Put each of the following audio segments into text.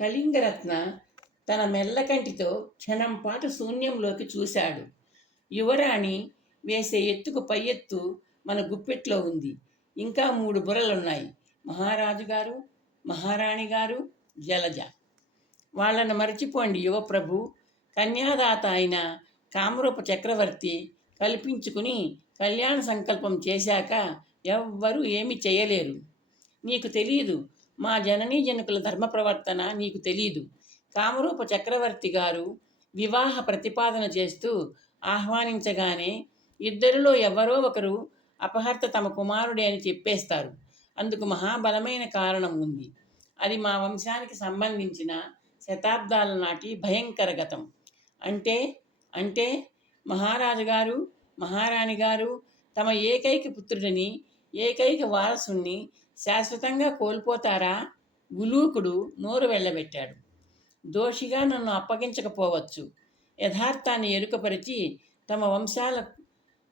కళింగరత్న తన మెల్లకంటితో క్షణం పాటు శూన్యంలోకి చూశాడు. యువరాణి వేసే ఎత్తుకు పై ఎత్తు మన గుప్పెట్లో ఉంది. ఇంకా 3 బుర్రలున్నాయి. మహారాజు గారు, మహారాణి గారు, జలజ. వాళ్ళను మర్చిపోండి యువప్రభు. కన్యాదాత అయిన కామరూప చక్రవర్తి కల్పించుకుని కళ్యాణ సంకల్పం చేశాక ఎవ్వరూ ఏమి చేయలేరు. నీకు తెలియదు. మా జననీ జనకుల ధర్మ ప్రవర్తన నీకు తెలీదు. కామరూప చక్రవర్తి గారు వివాహ ప్రతిపాదన చేస్తూ ఆహ్వానించగానే ఇద్దరిలో ఎవరో ఒకరు అపహర్త తమ కుమారుడే అని చెప్పేస్తారు. అందుకు మహాబలమైన కారణం ఉంది. అది మా వంశానికి సంబంధించిన శతాబ్దాల నాటి భయంకర గతం. అంటే అంటే మహారాజు గారు, మహారాణి గారు తమ ఏకైక పుత్రుడిని, ఏకైక వారసుణ్ణి శాశ్వతంగా కోల్పోతారా? ఉలూకుడు నోరు వెళ్ళబెట్టాడు. దోషిగా నన్ను అప్పగించకపోవచ్చు. యథార్థాన్ని ఎరుకపరిచి తమ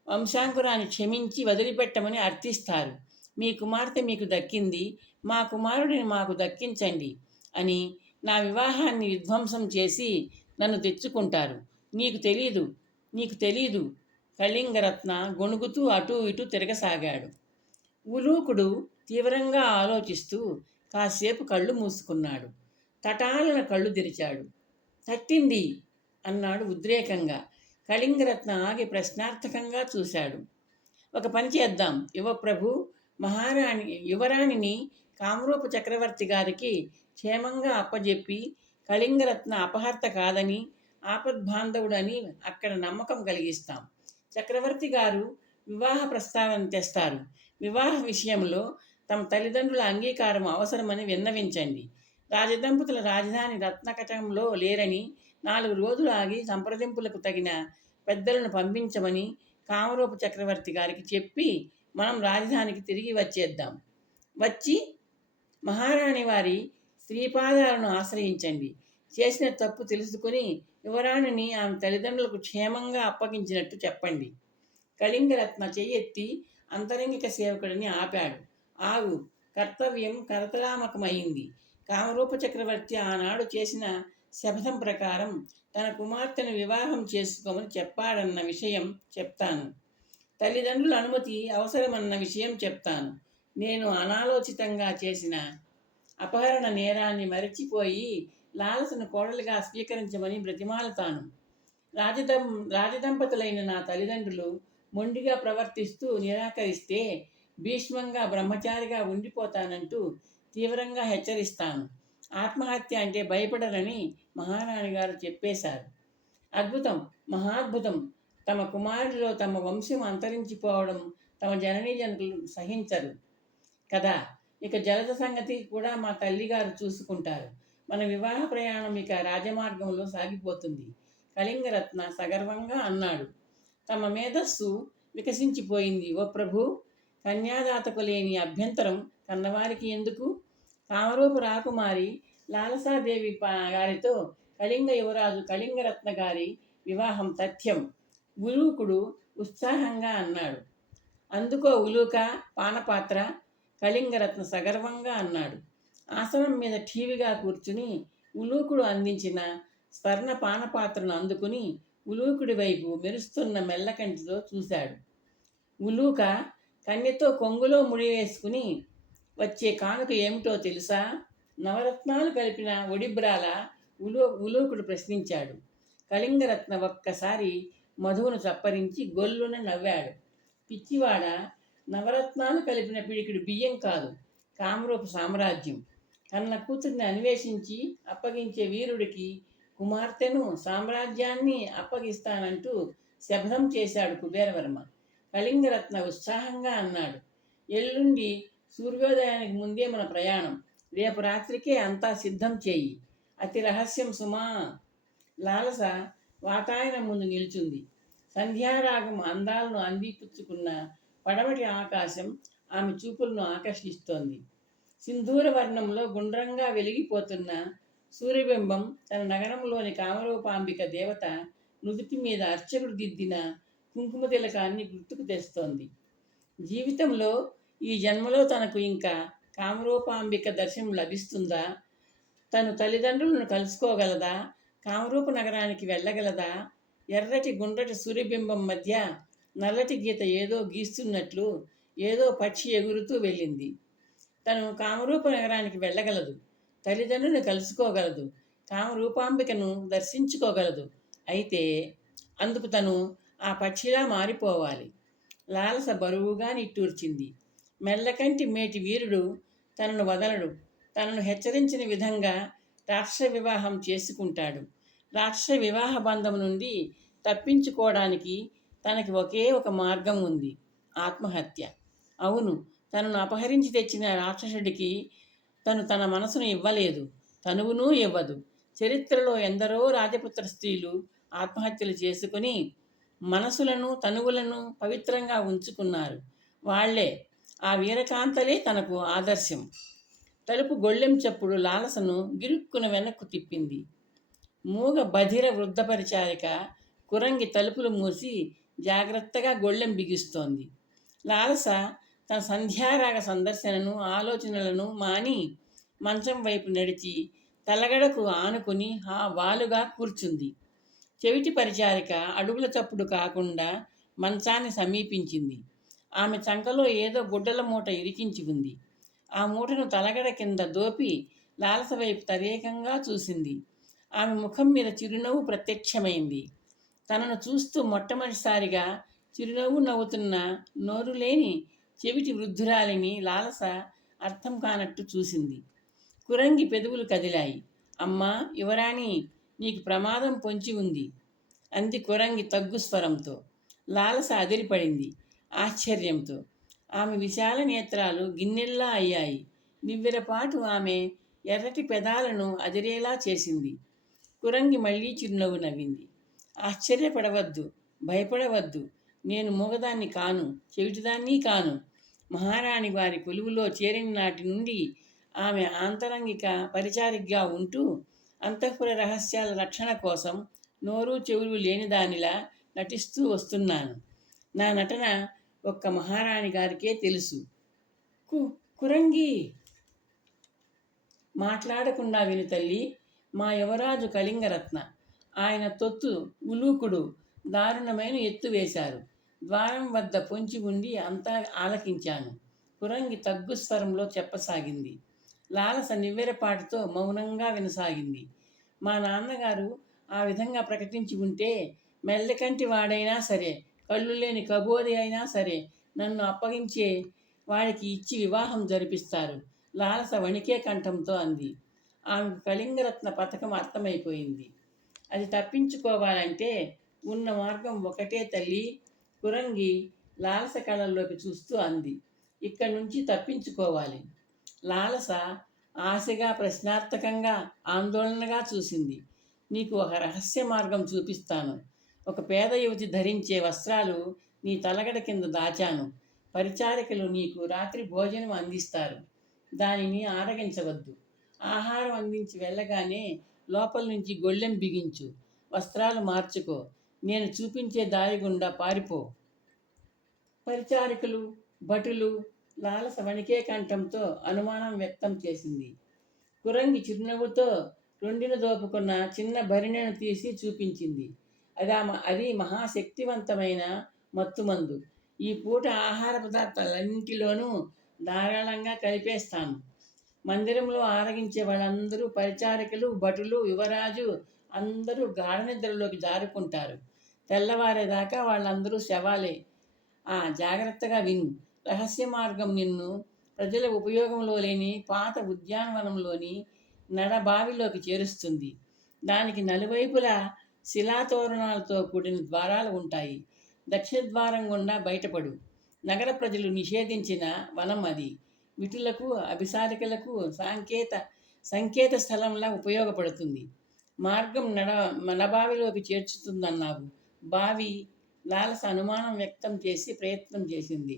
వంశాంకురాన్ని క్షమించి వదిలిపెట్టమని అర్థిస్తారు. మీ కుమార్తె మీకు దక్కింది, మా కుమారుడిని మాకు దక్కించండి అని నా వివాహాన్ని విధ్వంసం చేసి నన్ను తెచ్చుకుంటారు. నీకు తెలీదు. కళింగరత్న గొణుగుతూ అటూ ఇటూ తిరగసాగాడు. ఉలూకుడు తీవ్రంగా ఆలోచిస్తూ కాసేపు కళ్ళు మూసుకున్నాడు. తటాలన కళ్ళు తెరిచాడు. తట్టింది అన్నాడు ఉద్రేకంగా. కళింగరత్న ఆగి ప్రశ్నార్థకంగా చూశాడు. ఒక పని చేద్దాం యువప్రభు. యువరాణిని కామరూప చక్రవర్తి గారికి క్షేమంగా అప్పజెప్పి కళింగరత్న అపహర్త కాదని, ఆపద్బాంధవుడని అక్కడ నమ్మకం కలిగిస్తాం. చక్రవర్తి గారు వివాహ ప్రస్తావన తెస్తారు. వివాహ విషయంలో తమ తల్లిదండ్రుల అంగీకారం అవసరమని విన్నవించండి. రాజదంపతుల రాజధాని రత్నకటంలో లేరని 4 రోజులు ఆగి సంప్రదింపులకు తగిన పెద్దలను పంపించమని కామరూప చక్రవర్తి గారికి చెప్పి మనం రాజధానికి తిరిగి వచ్చేద్దాం. వచ్చి మహారాణి వారి శ్రీపాదాలను ఆశ్రయించండి. చేసిన తప్పు తెలుసుకుని యువరాణిని ఆమె తల్లిదండ్రులకు క్షేమంగా అప్పగించినట్టు చెప్పండి. కళింగరత్న చెయ్యెత్తి అంతరంగిక సేవకుడిని ఆపాడు. ఆగు, కర్తవ్యం కరతలామకమైంది. కామరూప చక్రవర్తి ఆనాడు చేసిన శపథం ప్రకారం తన కుమార్తెను వివాహం చేసుకోమని చెప్పాడన్న విషయం చెప్తాను. తల్లిదండ్రుల అనుమతి అవసరమన్న విషయం చెప్తాను. నేను అనాలోచితంగా చేసిన అపహరణ నేరాన్ని మరచిపోయి లాలసను కోడలుగా స్వీకరించమని బ్రతిమాలతాను. రాజదంపతులైన నా తల్లిదండ్రులు మొండిగా ప్రవర్తిస్తూ నిరాకరిస్తే భీష్మంగా బ్రహ్మచారిగా ఉండిపోతానంటూ తీవ్రంగా హెచ్చరిస్తాను. ఆత్మహత్య అంటే భయపడరని మహారాణి గారు చెప్పేశారు. అద్భుతం, మహాద్భుతం. తమ కుమారుడిలో తమ వంశం అంతరించిపోవడం తమ జననీ జనకులు సహించరు కదా. ఇక జలజ సంగతి కూడా మా తల్లిగారు చూసుకుంటారు. మన వివాహ ప్రయాణం ఇక రాజమార్గంలో సాగిపోతుంది. కళింగరత్న సగర్వంగా అన్నాడు. తమ మేధస్సు వికసించిపోయింది ఓ ప్రభు. కన్యాదాతకు లేని అభ్యంతరం కన్నవారికి ఎందుకు? కామరూపు రాకుమారి లాలసాదేవి గారితో కళింగ యువరాజు కళింగరత్న గారి వివాహం తథ్యం. ఉలూకుడు ఉత్సాహంగా అన్నాడు. అందుకో ఉలూక, పానపాత్ర, కళింగరత్న సగర్వంగా అన్నాడు. ఆసనం మీద ఠీవిగా కూర్చుని ఉలూకుడు అందించిన స్వర్ణ పానపాత్రను అందుకుని ఉలూకుడి వైపు మెరుస్తున్న మెల్లకంటితో చూశాడు. ఉలూక కన్యతో కొంగులో ముడి వేసుకుని వచ్చే కానుక ఏమిటో తెలుసా? నవరత్నాలు కలిపిన ఒడిబ్రాల ఉలూకుడు ప్రశ్నించాడు. కళింగరత్న ఒక్కసారి మధువును చప్పరించి గొల్లున నవ్వాడు. పిచ్చివాడ, నవరత్నాలు కలిపిన పిడికిడు బియ్యం కాదు, కామరూప సామ్రాజ్యం. కన్న కూతుర్ని అన్వేషించి అప్పగించే వీరుడికి కుమార్తెను, సామ్రాజ్యాన్ని అప్పగిస్తానంటూ శపథం చేశాడు కుబేరవర్మ. కళింగరత్న ఉత్సాహంగా అన్నాడు. ఎల్లుండి సూర్యోదయానికి ముందే మన ప్రయాణం. రేపు రాత్రికే అంతా సిద్ధం చేయి. అతి రహస్యం సుమా. లాలస వాతాయనం ముందు నిల్చుంది. సంధ్యారాగం అందాలను అందిపుచ్చుకున్న పడమటి ఆకాశం ఆమె చూపులను ఆకర్షిస్తోంది. సింధూర వర్ణంలో గుండ్రంగా వెలిగిపోతున్న సూర్యబింబం తన నగరంలోని కామరూపాంబిక దేవత నుదుటి మీద అర్చకుడు దిద్దిన కుంకుమ తిలకాన్ని గుర్తుకు తెస్తోంది. జీవితంలో ఈ జన్మలో తనకు ఇంకా కామరూపాంబిక దర్శనం లభిస్తుందా? తను తల్లిదండ్రులను కలుసుకోగలదా? కామరూప నగరానికి వెళ్ళగలదా? ఎర్రటి గుండ్రటి సూర్యబింబం మధ్య నల్లటి గీత ఏదో గీస్తున్నట్లు ఏదో పక్షి ఎగురుతూ వెళ్ళింది. తను కామరూప నగరానికి వెళ్ళగలదు, తల్లిదండ్రులను కలుసుకోగలదు, కామరూపాంబికను దర్శించుకోగలదు. అయితే అందుకు తను ఆ పక్షిలా మారిపోవాలి. లాలస బరువుగా నిట్టూర్చింది. మెల్లకంటి మేటి వీరుడు తనను వదలడు. తనను హెచ్చరించిన విధంగా రాక్షస వివాహం చేసుకుంటాడు. రాక్షస వివాహ బంధం నుండి తప్పించుకోవడానికి తనకి ఒకే ఒక మార్గం ఉంది, ఆత్మహత్య. అవును, తనను అపహరించి తెచ్చిన రాక్షసుడికి తను తన మనసును ఇవ్వలేదు, తనువును ఇవ్వదు. చరిత్రలో ఎందరో రాజపుత్ర స్త్రీలు ఆత్మహత్యలు చేసుకుని మనసులను తనువులను పవిత్రంగా ఉంచుకున్నారు. వాళ్లే, ఆ వీరకాంతలే తనకు ఆదర్శం. తలుపు గొళ్ళెం చప్పుడు లాలసను గిరుక్కున వెనక్కు తిప్పింది. మూగ బధిర వృద్ధ పరిచారిక కురంగి తలుపులు మూసి జాగ్రత్తగా గొళ్ళెం బిగిస్తోంది. లాలస తన సంధ్యారాగ సందర్శనను ఆలోచనలను మాని మంచం వైపు నడిచి తలగడకు ఆనుకుని వాలుగా కూర్చుంది. చెవిటి పరిచారిక అడుగుల చప్పుడు కాకుండా మంచాన్ని సమీపించింది. ఆమె చంకలో ఏదో గుడ్డల మూట ఇరికించి ఉంది. ఆ మూటను తలగడ కింద దోపి లాలస వైపు తదేకంగా చూసింది. ఆమె ముఖం మీద చిరునవ్వు ప్రత్యక్షమైంది. తనను చూస్తూ మొట్టమొదటిసారిగా చిరునవ్వు నవ్వుతున్న నోరు లేని చెవిటి వృద్ధురాలిని లాలస అర్థం కానట్టు చూసింది. కురంగి పెదవులు కదిలాయి. అమ్మా యువరాణి, నీకు ప్రమాదం పొంచి ఉంది అంది కురంగి తగ్గు స్వరంతో. లాలస అదిరిపడింది ఆశ్చర్యంతో. ఆమె విశాల నేత్రాలు గిన్నెల్లా అయ్యాయి. నివ్వెరపాటు ఆమె ఎర్రటి పెదాలను అదిరేలా చేసింది. కురంగి మళ్ళీ చిరునవ్వు నవ్వింది. ఆశ్చర్యపడవద్దు, భయపడవద్దు. నేను మూగదాన్ని కాను, చెవిటిదాన్ని కాను. మహారాణి వారి కొలువులో చేరిన నాటి నుండి ఆమె ఆంతరంగిక పరిచారికగా ఉంటూ అంతఃపుర రహస్యాల రక్షణ కోసం నోరు చెవులు లేని దానిలా నటిస్తూ వస్తున్నాను. నా నటన ఒక్క మహారాణి గారికే తెలుసు. కురంగి మాట్లాడకుండా విను తల్లి. మా యువరాజు కళింగరత్న, ఆయన తొత్తు ఉలూకుడు దారుణమైన ఎత్తు వేశారు. ద్వారం వద్ద పొంచి ఉండి అంతా ఆలకించాను. కురంగి తగ్గు స్వరంలో చెప్పసాగింది. లాలస నివ్వెరపాటుతో మౌనంగా వినసాగింది. మా నాన్నగారు ఆ విధంగా ప్రకటించి ఉంటే మెల్లకంటి వాడైనా సరే, కళ్ళు లేని కబోది అయినా సరే నన్ను అప్పగించే వాడికి ఇచ్చి వివాహం జరిపిస్తారు. లాలస వణికే కంఠంతో అంది. ఆమెకు కళింగరత్న పథకం అర్థమైపోయింది. అది తప్పించుకోవాలంటే ఉన్న మార్గం ఒకటే తల్లి. కురంగి లాలస కళ్ళల్లోకి చూస్తూ అంది. ఇక్కడి నుంచి తప్పించుకోవాలి. లాలస ఆశగా, ప్రశ్నార్థకంగా, ఆందోళనగా చూసింది. నీకు ఒక రహస్య మార్గం చూపిస్తాను. ఒక పేద యువతి ధరించే వస్త్రాలు నీ తలగడ కింద దాచాను. పరిచారికలు నీకు రాత్రి భోజనం అందిస్తారు. దానిని ఆరగించవద్దు. ఆహారం అందించి వెళ్ళగానే లోపల నుంచి గొళ్ళెం బిగించు. వస్త్రాలు మార్చుకో. నేను చూపించే దారి గుండా పారిపో. పరిచారికలు, భటులు లాలస వణికే కంఠంతో అనుమానం వ్యక్తం చేసింది. కురంగి చిరునవ్వుతో రొండిన దోపుకున్న చిన్న భరిణెను తీసి చూపించింది. అది మహాశక్తివంతమైన మత్తుమందు. ఈ పూట ఆహార పదార్థాలన్నింటిలోనూ ధారాళంగా కలిపేస్తాను. మందిరంలో ఆరగించే వాళ్ళందరూ, పరిచారికలు, భటులు, యువరాజు అందరూ గాఢ నిద్రలోకి జారుకుంటారు. తెల్లవారేదాకా వాళ్ళందరూ శవాలే. జాగ్రత్తగా విను. రహస్య మార్గం నిన్ను ప్రజల ఉపయోగంలో లేని పాత ఉద్యానవనంలోని నడబావిలోకి చేరుస్తుంది. దానికి నలువైపులా శిలాతోరణాలతో కూడిన ద్వారాలు ఉంటాయి. దక్షిణ ద్వారం గుండా బయటపడు. నగర ప్రజలు నిషేధించిన వనం అది. విటులకు, అభిసారికలకు సంకేత స్థలంలా ఉపయోగపడుతుంది. మార్గం నడబావిలోకి చేర్చుతుందన్నావు. బావి లాలస అనుమానం వ్యక్తం చేసి ప్రయత్నం చేసింది.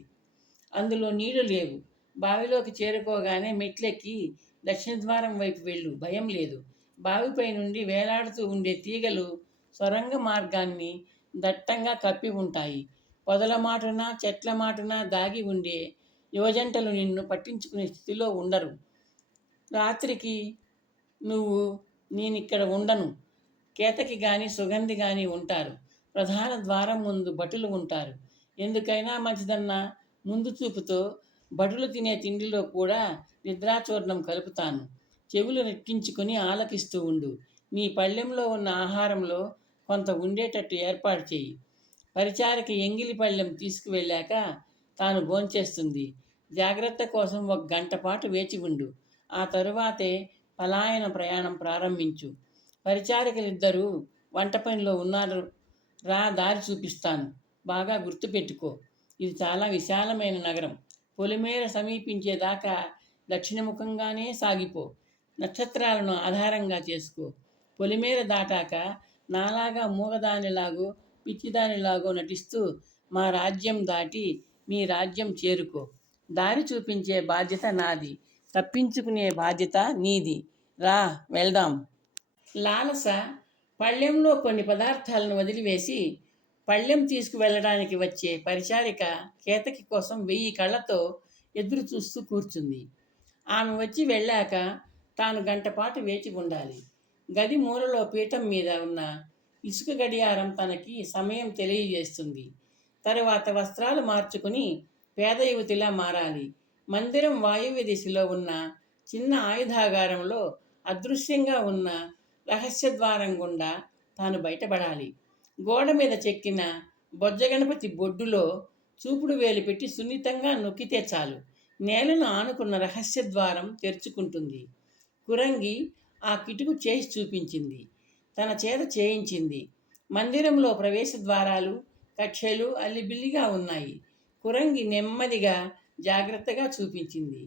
అందులో నీళ్లు లేవు. బావిలోకి చేరుకోగానే మెట్లెక్కి దక్షిణ ద్వారం వైపు వెళ్ళు, భయం లేదు. బావిపై నుండి వేలాడుతూ ఉండే తీగలు సొరంగ మార్గాన్ని దట్టంగా కప్పి ఉంటాయి. పొదల మాటున, చెట్ల మాటున దాగి ఉండే యువజంటలు నిన్ను పట్టించుకునే స్థితిలో ఉండరు. రాత్రికి నువ్వు నేనిక్కడ ఉండను. కేతకి గాని సుగంధి గాని ఉంటారు. ప్రధాన ద్వారం ముందు భటులు ఉంటారు. ఎందుకైనా మంచిదన్న ముందు చూపుతో భటులు తినే తిండిలో కూడా నిద్రాచూర్ణం కలుపుతాను. చెవులు రెక్కించుకొని ఆలకిస్తూ ఉండు. నీ పళ్ళెంలో ఉన్న ఆహారంలో కొంత ఉండేటట్టు ఏర్పాటు చెయ్యి. పరిచారకి ఎంగిలి పళ్ళెం తీసుకువెళ్ళాక తాను భోంచేస్తుంది. జాగ్రత్త కోసం 1 గంట పాటు వేచి ఉండు. ఆ తరువాతే పలాయన ప్రయాణం ప్రారంభించు. పరిచారికలిద్దరూ వంట పనిలో ఉన్నారు. రా, దారి చూపిస్తాను. బాగా గుర్తుపెట్టుకో. ఇది చాలా విశాలమైన నగరం. పొలిమేర సమీపించేదాకా దక్షిణముఖంగానే సాగిపో. నక్షత్రాలను ఆధారంగా చేసుకో. పొలిమేర దాటాక నాలాగా మూగదానిలాగో పిచ్చిదానిలాగో నటిస్తూ మా రాజ్యం దాటి మీ రాజ్యం చేరుకో. దారి చూపించే బాధ్యత నాది, తప్పించుకునే బాధ్యత నీది. రా, వెళ్దాం. లాలస పళ్ళెంలో కొన్ని పదార్థాలను వదిలివేసి పళ్ళెం తీసుకువెళ్ళడానికి వచ్చే పరిచారిక కేతకి కోసం 1000 కళ్ళతో ఎదురు చూస్తూ కూర్చుంది. ఆమె వచ్చి వెళ్ళాక తాను గంటపాటు వేచి ఉండాలి. గది మూలలో పీఠం మీద ఉన్న ఇసుక గడియారం తనకి సమయం తెలియజేస్తుంది. తరువాత వస్త్రాలు మార్చుకుని పేద యువతిలా మారాలి. మందిరం వాయువ్య దిశలో ఉన్న చిన్న ఆయుధాగారంలో అదృశ్యంగా ఉన్న రహస్యద్వారం గుండా తాను బయటపడాలి. గోడ మీద చెక్కిన బొజ్జగణపతి బొడ్డులో చూపుడు వేలు పెట్టి సున్నితంగా నొక్కితే చాలు, నేలను ఆనుకున్న రహస్యద్వారం తెరుచుకుంటుంది. కురంగి ఆ కిటుకు చేసి చూపించింది. తన చేత చేయించింది. మందిరంలో ప్రవేశ ద్వారాలు, కక్షలు అల్లిబిల్లిగా ఉన్నాయి. కురంగి నెమ్మదిగా జాగ్రత్తగా చూపించింది.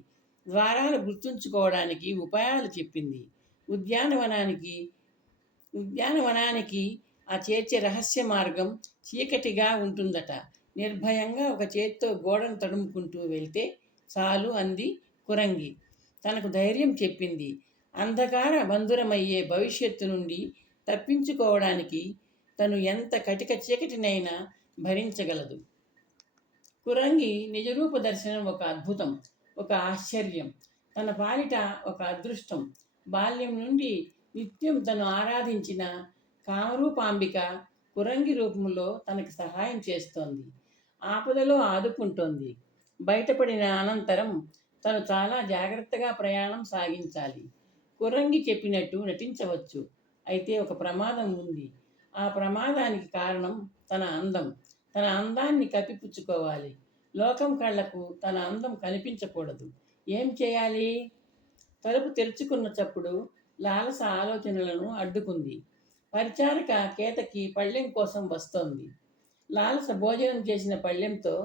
ద్వారాలు గుర్తుంచుకోవడానికి ఉపాయాలు చెప్పింది. ఉద్యానవనానికి ఆ చేర్చే రహస్య మార్గం చీకటిగా ఉంటుందట. నిర్భయంగా ఒక చేత్తో గోడను తడుముకుంటూ వెళ్తే చాలు అంది కురంగి. తనకు ధైర్యం చెప్పింది. అంధకార బంధురమయ్యే భవిష్యత్తు నుండి తప్పించుకోవడానికి తను ఎంత కటిక చీకటినైనా భరించగలదు. కురంగి నిజరూప దర్శనం ఒక అద్భుతం, ఒక ఆశ్చర్యం. తన పాలిట ఒక అదృష్టం. బాల్యం నుండి నిత్యం తను ఆరాధించిన కామరూపాంబిక కురంగి రూపంలో తనకి సహాయం చేస్తోంది. ఆపదలో ఆదుకుంటోంది. బయటపడిన అనంతరం తను చాలా జాగ్రత్తగా ప్రయాణం సాగించాలి. కురంగి చెప్పినట్టు నటించవచ్చు. అయితే ఒక ప్రమాదం ఉంది. ఆ ప్రమాదానికి కారణం తన అందం. తన అందాన్ని కప్పిపుచ్చుకోవాలి. లోకం కళ్ళకు తన అందం కనిపించకూడదు. ఏం చేయాలి? తలుపు తెరుచుకున్న చప్పుడు లాలస ఆలోచనలను అడ్డుకుంది. పరిచారిక కేతకి పళ్ళెం కోసం వస్తోంది. లాలస భోజనం చేసిన పళ్ళెంతో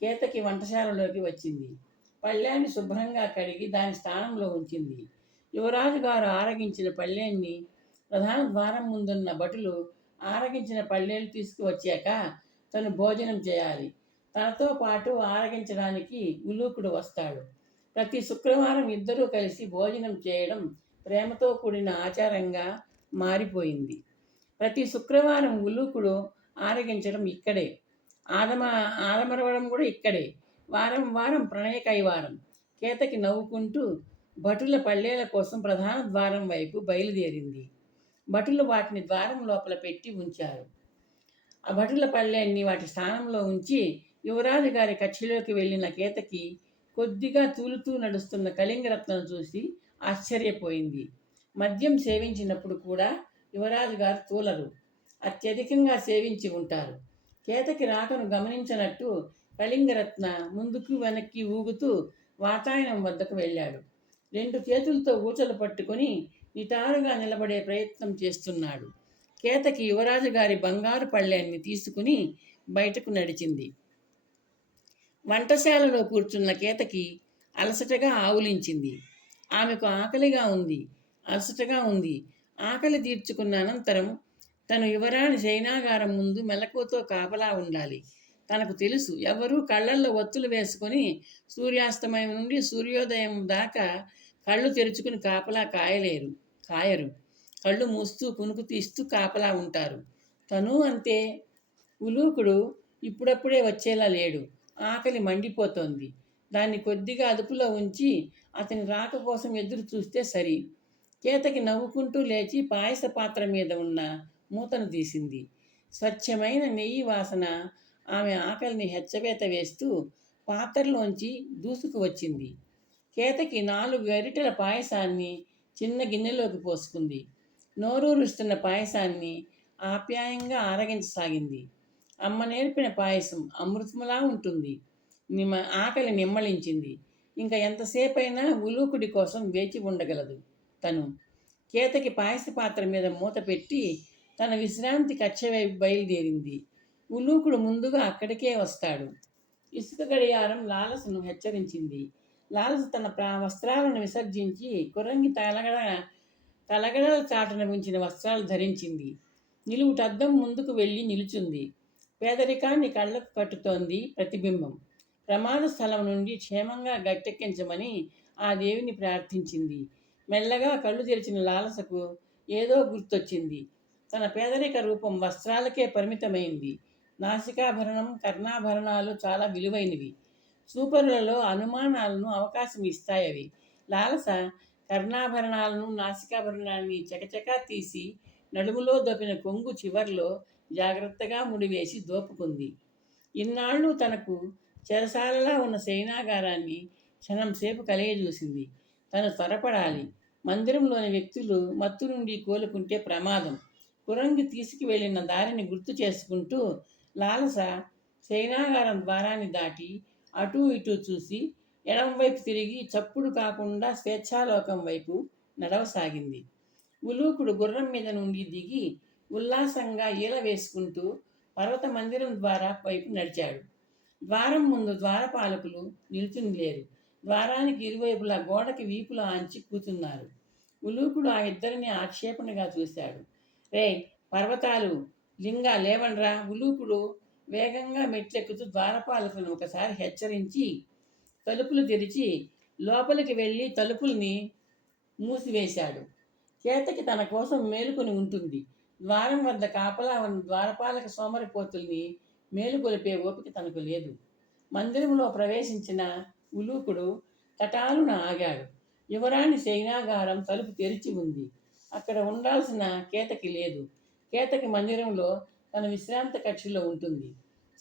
కేతకి వంటశాలలోకి వచ్చింది. పళ్ళాన్ని శుభ్రంగా కడిగి దాని స్థానంలో ఉంచింది. యువరాజు గారు ఆరగించిన పళ్ళెన్ని ప్రధాన ద్వారం ముందున్న భటులు ఆరగించిన పళ్ళేలు తీసుకువచ్చాక తను భోజనం చేయాలి. తనతో పాటు ఆరగించడానికి ఉలూకుడు వస్తాడు. ప్రతి శుక్రవారం ఇద్దరూ కలిసి భోజనం చేయడం ప్రేమతో కూడిన ఆచారంగా మారిపోయింది. ప్రతి శుక్రవారం ఉలూకుడు ఆరగించడం ఇక్కడే, ఆలమరవడం కూడా ఇక్కడే. వారం వారం ప్రణయ కైవారం. కేతకి నవ్వుకుంటూ భటుల పళ్ళేల కోసం ప్రధాన ద్వారం వైపు బయలుదేరింది. భటులు వాటిని ద్వారం లోపల పెట్టి ఉంచారు. ఆ భటుల పళ్ళేన్ని వాటి స్థానంలో ఉంచి యువరాజు గారి కక్షలోకి వెళ్ళిన కేతకి కొద్దిగా తూలుతూ నడుస్తున్న కళింగరత్నం చూసి ఆశ్చర్యపోయింది. మద్యం సేవించినప్పుడు కూడా యువరాజు గారు తూలరు. అత్యధికంగా సేవించి ఉంటారు. కేతకి రాకను గమనించినట్టు కళింగరత్న ముందుకు వెనక్కి ఊగుతూ వాతాయనం వద్దకు వెళ్ళాడు. 2 చేతులతో ఊచలు పట్టుకొని నిటారుగా నిలబడే ప్రయత్నం చేస్తున్నాడు. కేతకి యువరాజు గారి బంగారు పళ్ళెన్ని తీసుకుని బయటకు నడిచింది. వంటశాలలో కూర్చున్న కేతకి అలసటగా ఆవులించింది. ఆమెకు ఆకలిగా ఉంది, అలసటగా ఉంది. ఆకలి తీర్చుకున్న అనంతరం తను యువరాణి శయనాగారం ముందు మెలకువతో కాపలా ఉండాలి. తనకు తెలుసు, ఎవరూ కళ్ళల్లో ఒత్తులు వేసుకొని సూర్యాస్తమయం నుండి సూర్యోదయం దాకా కళ్ళు తెరుచుకుని కాపలా కాయరు. కళ్ళు మూస్తూ కునుకు తీస్తూ కాపలా ఉంటారు. తను అంతే. ఉలూకుడు ఇప్పుడప్పుడే వచ్చేలా లేడు. ఆకలి మండిపోతోంది. దాన్ని కొద్దిగా అదుపులో ఉంచి అతని రాక కోసం ఎదురు చూస్తే సరి. కేతకి నవ్వుకుంటూ లేచి పాయస పాత్ర మీద ఉన్న మూతను తీసింది. స్వచ్ఛమైన నెయ్యి వాసన ఆమె ఆకలిని హెచ్చవేత వేస్తూ పాత్రలోంచి దూసుకు వచ్చింది. కేతకి 4 గరిటెల పాయసాన్ని చిన్న గిన్నెలోకి పోసుకుంది. నోరూరుస్తున్న పాయసాన్ని ఆప్యాయంగా ఆరగించసాగింది. అమ్మ నేర్పిన పాయసం అమృతంలా ఉంటుంది. ఆకలి నిమ్మళించింది. ఇంకా ఎంతసేపైనా ఉలూకుడి కోసం వేచి ఉండగలదు తను. కేతకి పాయస పాత్ర మీద మూత పెట్టి తన విశ్రాంతి కక్ష వైపు బయలుదేరింది. ఉలూకుడు ముందుగా అక్కడికే వస్తాడు. ఇసుక గడియారం లాలసను హెచ్చరించింది. లాలస తన వస్త్రాలను విసర్జించి కురంగి తలగడల చాటున ఉంచిన వస్త్రాలు ధరించింది. నిలువుటద్దం ముందుకు వెళ్ళి నిలుచుంది. పేదరికాన్ని కళ్ళకు కట్టుతోంది ప్రతిబింబం. ప్రమాద స్థలం నుండి క్షేమంగా గట్టెక్కించమని ఆ దేవిని ప్రార్థించింది. మెల్లగా కళ్ళు తెరిచిన లాలసకు ఏదో గుర్తొచ్చింది. తన పేదరిక రూపం వస్త్రాలకే పరిమితమైంది. నాసికాభరణం, కర్ణాభరణాలు చాలా విలువైనవి. సూపరులలో అనుమానాలను అవకాశం ఇస్తాయవి. లాలస కర్ణాభరణాలను, నాసికాభరణాన్ని చకచకా తీసి నడుములో దొప్పిన కొంగు చివర్లో జాగ్రత్తగా ముడివేసి దోపుకుంది. ఇన్నాళ్ళు తనకు చెరసాలలా ఉన్న శయనాగారాన్ని క్షణంసేపు కలయజూసింది. తను త్వరపడాలి. మందిరంలోని వ్యక్తులు మత్తు నుండి కోలుకుంటే ప్రమాదం. కురంగి తీసుకువెళ్ళిన దారిని గుర్తు చేసుకుంటూ లాలస శయనాగారం ద్వారాన్ని దాటి అటూ ఇటూ చూసి ఎడంవైపు తిరిగి చప్పుడు కాకుండా స్వేచ్ఛాలోకం వైపు నడవసాగింది. ఉలూకుడు గుర్రం మీద నుండి దిగి ఉల్లాసంగా ఈల వేసుకుంటూ పర్వత మందిరం ద్వారా వైపు నడిచాడు. ద్వారం ముందు ద్వారపాలకులు నిలుచుని లేరు. ద్వారానికి ఇరువైపులా గోడకి వీపులు ఆంచి కూతున్నారు. ఉలూకుడు ఆ ఇద్దరిని ఆక్షేపణగా చూశాడు. రే పర్వతాలు, లింగా లేవండ్రా! ఉలూకుడు వేగంగా మెట్లెక్కుతూ ద్వారపాలకులను ఒకసారి హెచ్చరించి తలుపులు తెరిచి లోపలికి వెళ్ళి తలుపుల్ని మూసివేశాడు. చేతకి తన కోసం మేలుకొని ఉంటుంది. ద్వారం వద్ద కాపలా ఉన్న ద్వారపాలక సోమరిపోతుల్ని మేలుకొలిపే ఓపిక తనకు లేదు. మందిరంలో ప్రవేశించిన ఉలూకుడు తటాలున ఆగాడు. యువరాణి శయనాగారం తలుపు తెరిచి ఉంది. అక్కడ ఉండాల్సిన కేతకి లేదు. కేతకి మందిరంలో తన విశ్రాంత కక్షలో ఉంటుంది.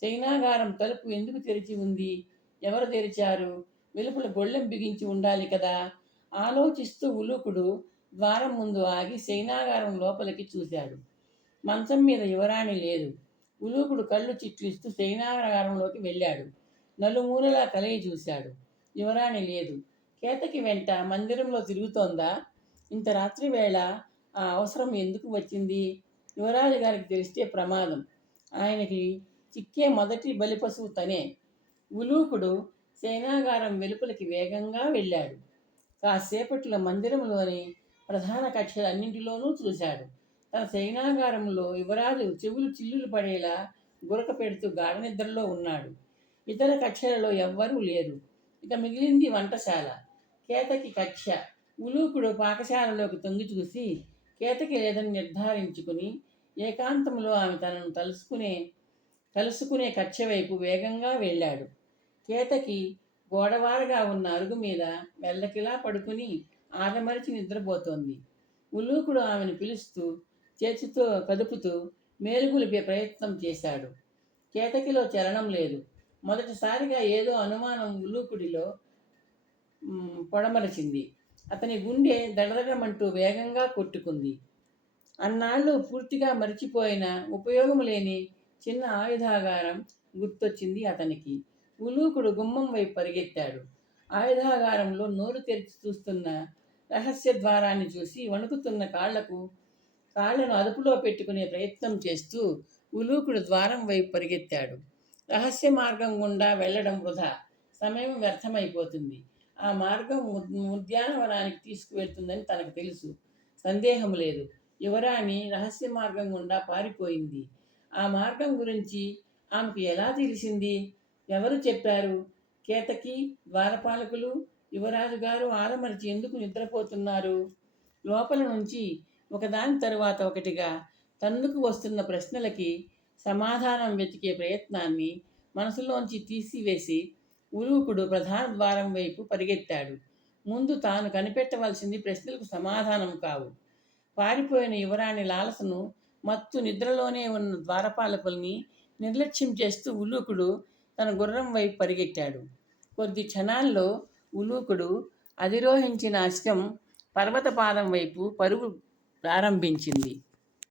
శయనాగారం తలుపు ఎందుకు తెరిచి ఉంది? ఎవరు తెరిచారు? వెలుపల గొళ్ళెం బిగించి ఉండాలి కదా. ఆలోచిస్తూ ఉలూకుడు ద్వారం ముందు ఆగి శయనాగారం లోపలికి చూశాడు. మంచం మీద యువరాణి లేదు. ఉలూకుడు కళ్ళు చిట్లిస్తూ శయనాగారంలోకి వెళ్ళాడు. నలుమూలలా కలయి చూశాడు. యువరాణి లేదు. కేతకి వెంట మందిరంలో తిరుగుతోందా? ఇంత రాత్రి వేళ ఆ అవసరం ఎందుకు వచ్చింది? యువరాజు గారికి తెలిస్తే ప్రమాదం. ఆయనకి చిక్కే మొదటి బలిపశువు తనే. ఉలూకుడు శయనాగారం వెలుపలికి వేగంగా వెళ్ళాడు. కాసేపట్లో మందిరంలోని ప్రధాన కక్షలన్నింటిలోనూ చూశాడు. తన శయనాగారంలో యువరాజు చెవులు చిల్లులు పడేలా గురక పెడుతూ గాఢనిద్రలో ఉన్నాడు. ఇతర కక్షలలో ఎవ్వరూ లేరు. ఇక మిగిలింది వంటశాల. కేతకి కక్ష. ఉలూకుడు పాకశాలలోకి తొంగి చూసి కేతకి లేదని నిర్ధారించుకుని ఏకాంతంలో ఆమె తనను కలుసుకునే కక్ష వైపు వేగంగా వెళ్ళాడు. కేతకి గోడవారగా ఉన్న అరుగు మీద మెల్లకిలా పడుకుని ఆదమరిచి నిద్రపోతోంది. ఉలూకుడు ఆమెను పిలుస్తూ చేతితో కదుపుతూ మేలుకొలిపే ప్రయత్నం చేశాడు. కేతకిలో చలనం లేదు. మొదటిసారిగా ఏదో అనుమానం ఉలూకుడిలో పొడమరచింది. అతని గుండె దడదడమంటూ వేగంగా కొట్టుకుంది. అన్నాళ్ళు పూర్తిగా మరిచిపోయిన ఉపయోగం లేని చిన్న ఆయుధాగారం గుర్తొచ్చింది అతనికి. ఉలూకుడు గుమ్మం వైపు పరిగెత్తాడు. ఆయుధాగారంలో నోరు తెరిచి చూస్తున్న రహస్య ద్వారాన్ని చూసి వణుకుతున్న కాళ్లను అదుపులో పెట్టుకునే ప్రయత్నం చేస్తూ ఉలూకుడు ద్వారం వైపు పరిగెత్తాడు. రహస్య మార్గం గుండా వెళ్ళడం వృధా. సమయం వ్యర్థమైపోతుంది. ఆ మార్గం ఉద్యానవనానికి తీసుకువెళ్తుందని తనకు తెలుసు. సందేహం లేదు. యువరాణి రహస్య మార్గం గుండా పారిపోయింది. ఆ మార్గం గురించి ఆమెకు ఎలా తెలిసింది? ఎవరు చెప్పారు? కేతకి, ద్వారపాలకులు, యువరాజు గారు ఆదమరిచి ఎందుకు నిద్రపోతున్నారు? లోపల నుంచి ఒకదాని తరువాత ఒకటిగా తన్నుకు వస్తున్న ప్రశ్నలకి సమాధానం వెతికే ప్రయత్నాన్ని మనసులోంచి తీసివేసి ఉలూకుడు ప్రధాన ద్వారం వైపు పరిగెత్తాడు. ముందు తాను కనిపెట్టవలసింది ప్రశ్నలకు సమాధానం కావు. పారిపోయిన యువరాణి లాలసను మత్తు నిద్రలోనే ఉన్న ద్వారపాలకుల్ని నిర్లక్ష్యం చేస్తూ ఉలూకుడు తన గుర్రం వైపు పరిగెట్టాడు. కొద్ది క్షణాల్లో ఉలూకుడు అధిరోహించిన అశ్వం పర్వతపాదం వైపు పరుగు ప్రారంభించింది.